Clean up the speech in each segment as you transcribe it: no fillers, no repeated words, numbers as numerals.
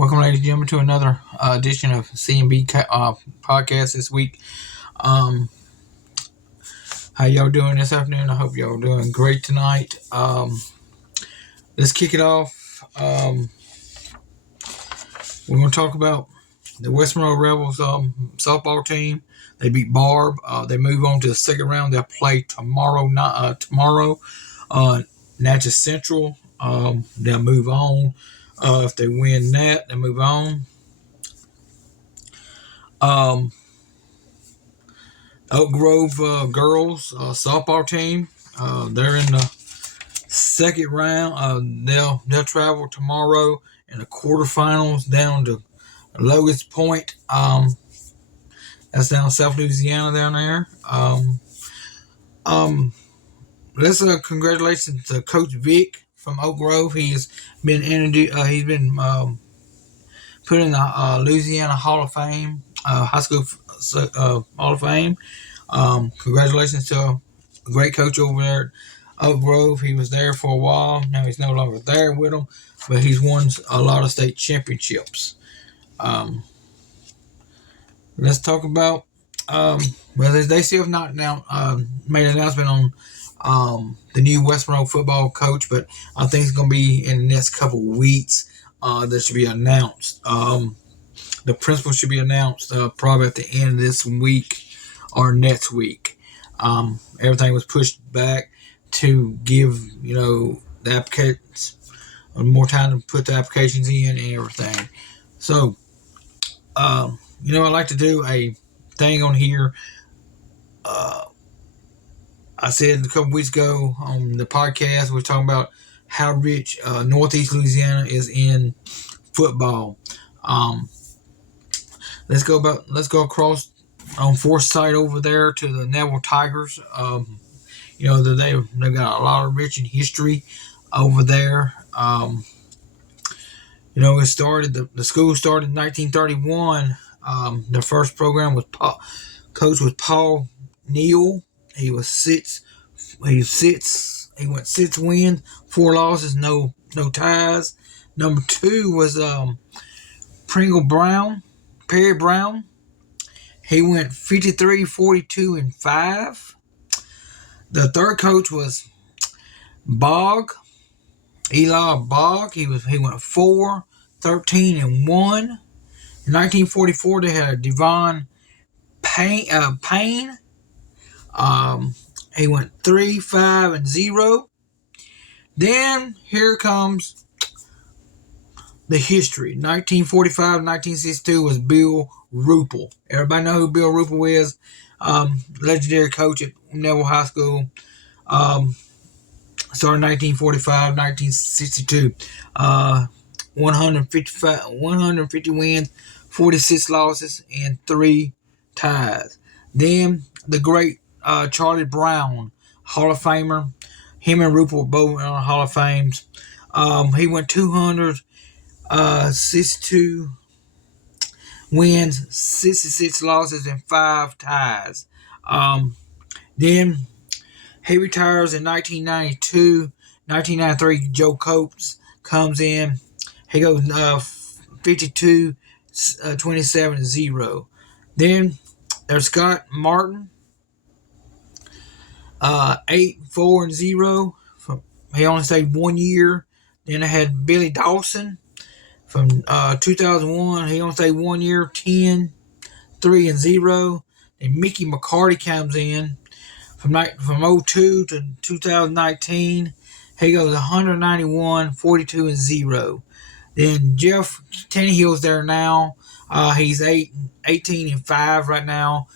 Welcome, ladies and gentlemen, to another edition of CMB podcast this week. Um, how y'all doing this afternoon? I hope y'all doing great tonight. Let's kick it off. We're going to talk about the West Monroe Rebels softball team. They beat Barb. They move on to the second round. They'll play tomorrow. Natchez Central. They'll move on. If they win that, they move on. Oak Grove girls softball team. They're in the second round. They'll travel tomorrow in the quarterfinals down to Locust Point. That's down in South Louisiana down there. Let's congratulations to Coach Vic from Oak Grove. He's been put in the Louisiana Hall of Fame, high school Hall of Fame. Congratulations to a great coach over there at Oak Grove. He was there for a while. Now he's no longer there with them, but he's won a lot of state championships. Let's talk about, they still have not now made an announcement on the new West Monroe football coach, but I think it's going to be in the next couple of weeks. That should be announced. The principal should be announced probably at the end of this week or next week. Everything was pushed back to give the applicants more time to put the applications in and everything. So, I like to do a thing on here. I said a couple weeks ago on the podcast, we were talking about how rich Northeast Louisiana is in football. Let's go across on Forsyth over there to the Neville Tigers. They've got a lot of rich in history over there. It started the school started in 1931. The first program was coach was Paul Neal. He went 6 wins, 4 losses, no ties. Number 2 was Perry Brown. He went 53, 42, and 5. The third coach was Eli Bogg. He went 4, 13, and 1. In 1944, they had Devon Payne. He went 3, 5, and 0. Then here comes the history. 1945 1962 was Bill Ruppel. Everybody know who Bill Ruppel is. Legendary coach at Neville High School. Started 1945 1962. 150 wins, 46 losses, and 3 ties. Then the great Charlie Brown, Hall of Famer. Him and Ruppel both on Hall of Fames. He went 262 wins, 66 losses, and 5 ties. Then he retires in 1992. 1993, Joe Copes comes in. He goes 52, 27, and 0. Then there's Scott Martin. 8, 4, and 0. He only stayed 1 year. Then I had Billy Dawson from 2001. He only stayed 1 year, 10, 3, and 0. Then Mickey McCarty comes in from 02 to 2019. He goes 191, 42, and 0. Then Jeff Tannehill's there now. He's 18 and 5 right now.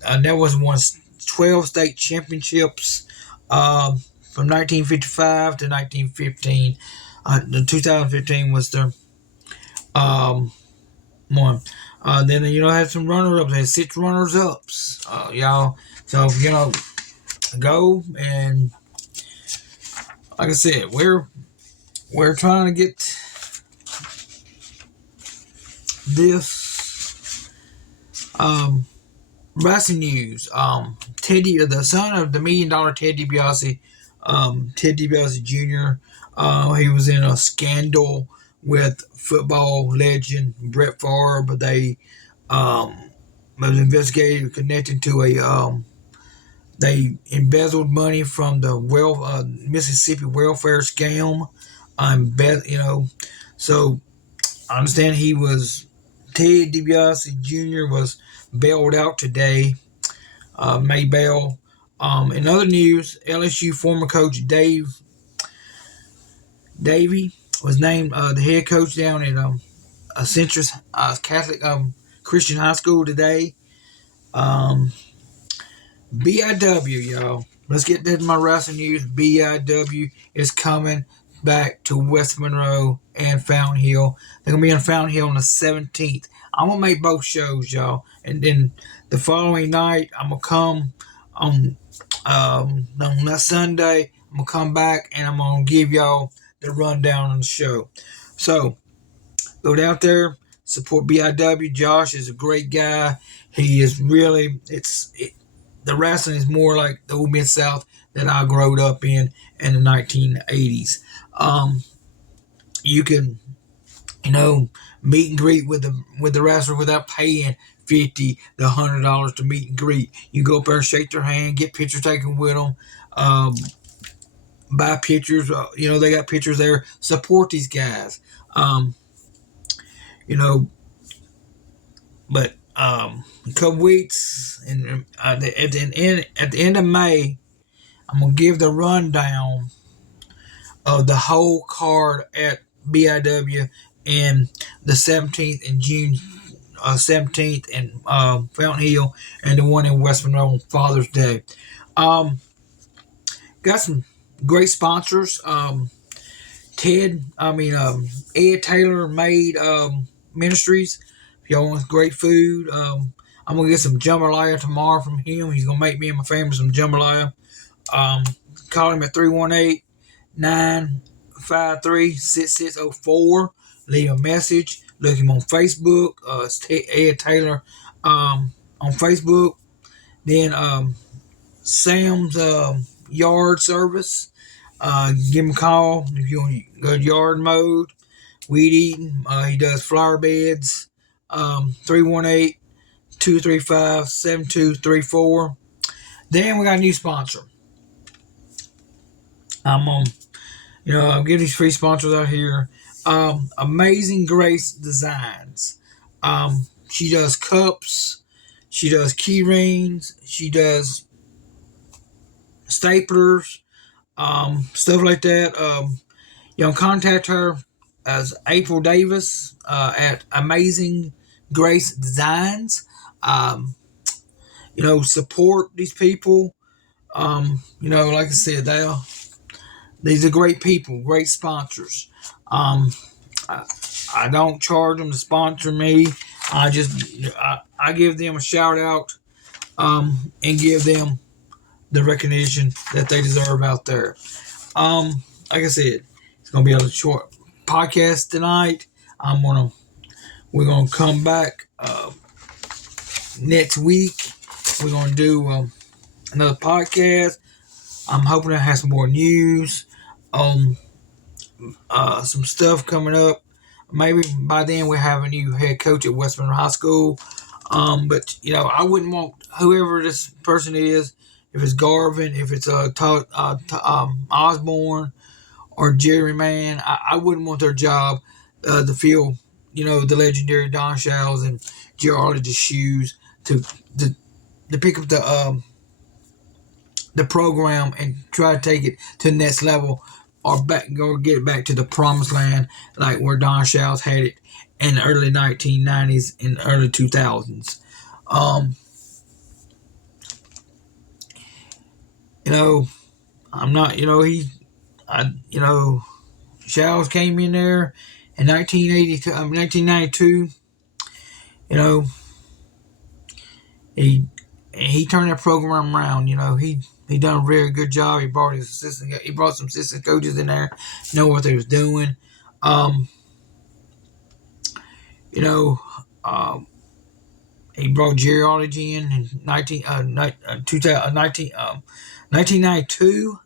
That was won 12 state championships from 1955 to 1915. The 2015 was the one. Then had some runners-ups. They had 6 runners-ups, y'all. So go and like I said, we're trying to get this wrestling news. Teddy, the son of the $1 million Ted DiBiase, Ted DiBiase Jr. He was in a scandal with football legend Brett Favre. They was investigated connected to they embezzled money from the Mississippi welfare scam. So I understand Ted DiBiase Jr. was bailed out today. May bail. In other news, LSU former coach Dave Davey was named the head coach down at a Central Catholic Christian high school today. BIW, y'all. Let's get into my wrestling news. BIW is coming back to West Monroe and Fountain Hill. They're going to be in Fountain Hill on the 17th. I'm going to make both shows, y'all. And then the following night, I'm going to come on that Sunday. I'm going to come back and I'm going to give y'all the rundown on the show. So, go down there, support BIW. Josh is a great guy. He is really, the wrestling is more like the old Mid-South that I grew up in the 1980s. You can, meet and greet with the wrestler without paying $50 to $100 to meet and greet. You go up there, shake their hand, get pictures taken with them, buy pictures. They got pictures there. Support these guys. But a couple weeks, and at the end of May, I'm gonna give the rundown of the whole card at BIW and the 17th in June, 17th in Fountain Hill, and the one in West Monroe on Father's Day. Got some great sponsors. Ed Taylor Made Ministries. If y'all want great food, I'm gonna get some jambalaya tomorrow from him. He's gonna make me and my family some jambalaya. Call him at 318-953-6604. Leave a message. Look him on Facebook. It's Ed Taylor on Facebook. Then Sam's Yard Service. Give him a call if you want to go yard mode, weed eating. He does flower beds. 318-235-7234. Then we got a new sponsor. I'm getting these free sponsors out here. Amazing Grace Designs. She does cups. She does key rings. She does staplers. Stuff like that. You can contact her as April Davis at Amazing Grace Designs. Support these people. Like I said, these are great people, great sponsors. I don't charge them to sponsor me. I give them a shout out and give them the recognition that they deserve out there. Like I said, it's gonna be a short podcast tonight. We're gonna come back next week. We're gonna do another podcast. I'm hoping to have some more news, some stuff coming up. Maybe by then we'll have a new head coach at West Monroe High School. But I wouldn't want whoever this person is, if it's Garvin, if it's Osborne or Jerry Mann, I wouldn't want their job to fill, the legendary Don Showles and Gerald Arledge's shoes to pick up the program and try to take it to the next level, or go get it back to the promised land like where Don Showles had it in the early 1990s and early 2000s. I'm not, Showles came in there in 1992. He turned that program around. He done a very good job. He brought some assistant coaches in there, know what they was doing. He brought Jerry Arledge in 1992.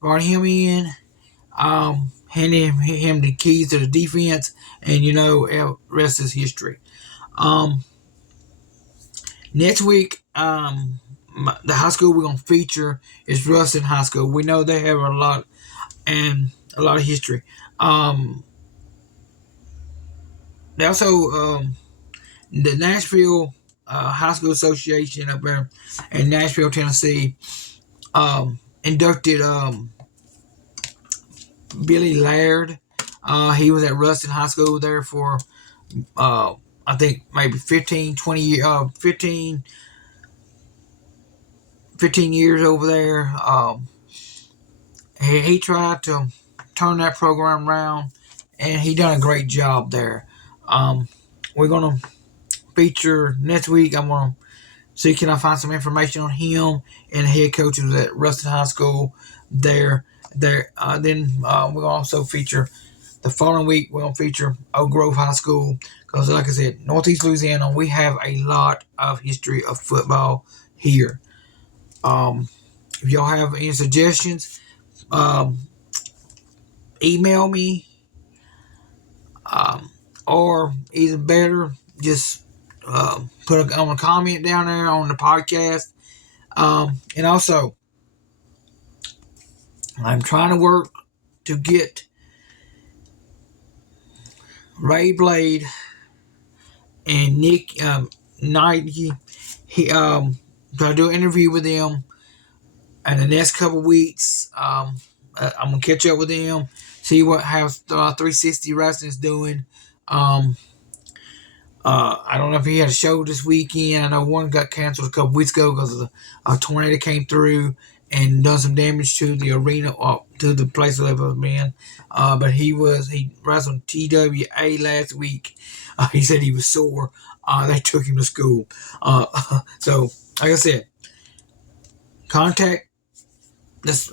Brought him in. handing him the keys to the defense, and rest is history. Um, Next week, the high school we're gonna feature is Ruston High School. We know they have a lot of history. They also the Nashville High School Association up there in Nashville, Tennessee, inducted Billy Laird. He was at Ruston High School there for I think maybe 15, 20 years, 15 years over there. He tried to turn that program around, and he done a great job there. We're gonna feature next week. I'm gonna see can I find some information on him and the head coaches at Ruston High School there. Then we're gonna also feature the following week. We're gonna feature Oak Grove High School because, like I said, Northeast Louisiana, we have a lot of history of football here. If y'all have any suggestions, email me, or even better, just put a comment down there on the podcast. And also, I'm trying to work to get Ray Blade and Nick Nike. To do an interview with them in the next couple weeks. I'm gonna catch up with them, see how 360 Wrestling is doing. I don't know if he had a show this weekend. I know one got canceled a couple weeks ago because a tornado came through and done some damage to the arena, to the place that they've been. But he wrestled TWA last week. He said he was sore. They took him to school. So, like I said, contact this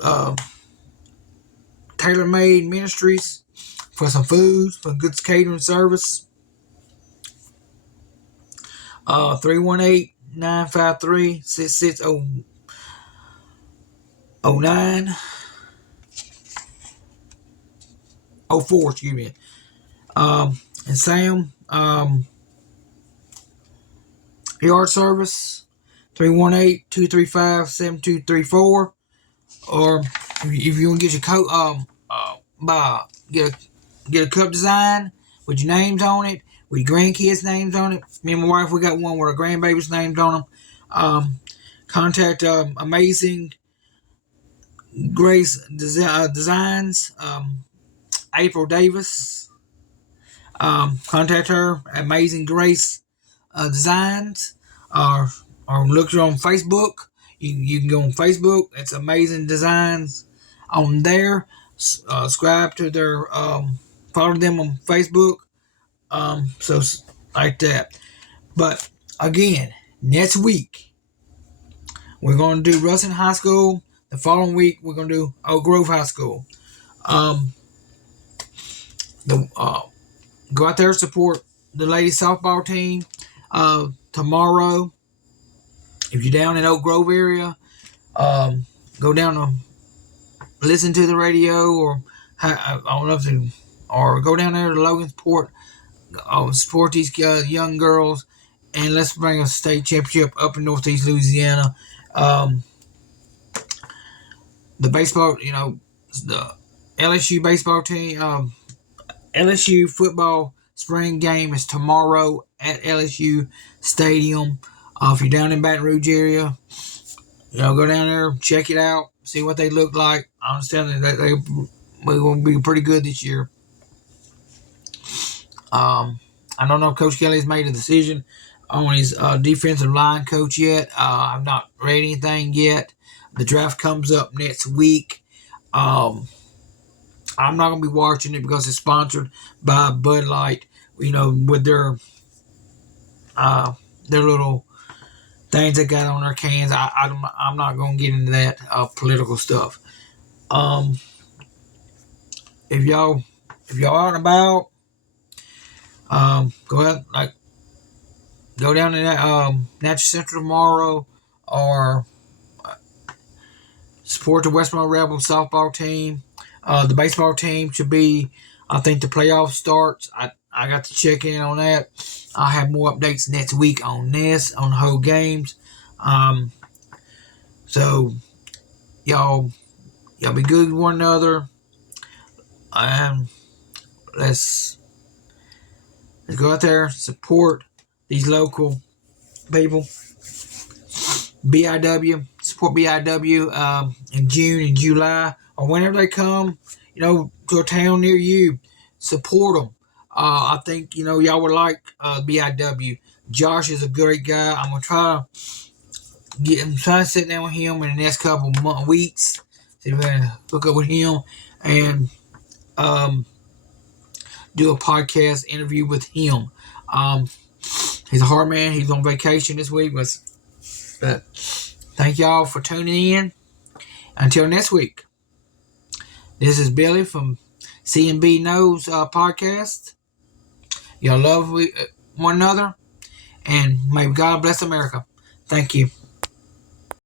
Tailor Made Ministries for some food, for good catering service. 318-953-6609. 04, excuse me. And Sam, yard service, 318-235-7234. Or if you want to get your coat, get a cup design with your names on it, with your grandkids' names on it. Me and my wife, we got one with our grandbabies' names on them. Contact Amazing Grace Designs, April Davis. Contact her, Amazing Grace Designs, or look her on Facebook. You can go on Facebook. It's Amazing Designs on there. Subscribe to their, follow them on Facebook. So like that. But again, next week we're going to do Ruston High School. The following week we're going to do Oak Grove High School. Go out there, support the ladies softball team. Tomorrow, if you're down in Oak Grove area, go down to listen to the radio, or I don't know if to, or go down there to Logansport, support these young girls, and let's bring a state championship up in Northeast Louisiana. The baseball, the LSU baseball team, LSU football spring game is tomorrow at LSU Stadium. If you're down in Baton Rouge area, go down there, check it out, see what they look like. I understand that they're going to be pretty good this year. I don't know if Coach Kelly has made a decision on his defensive line coach yet. I've not read anything yet. The draft comes up next week. I'm not going to be watching it because it's sponsored by Bud Light, with their little things they got on their cans. I'm not going to get into that political stuff. If y'all out and about, go out, go down to that Natural Central tomorrow, or support the Westmont Rebels softball team. The baseball team should be. I think the playoff starts. I got to check in on that. I'll have more updates next week on this, on the whole games. Um, so y'all be good with one another. Um, let's go out there, support these local people. BIW, support BIW in June and July, or whenever they come, to a town near you. Support them. I think, y'all would like BIW. Josh is a great guy. I'm going to try to sit down with him in the next couple weeks. See if I can hook up with him and do a podcast interview with him. He's a hard man. He's on vacation this week, but thank y'all for tuning in. Until next week, this is Billy from C&B Knows podcast. Y'all love one another, and may God bless America. Thank you.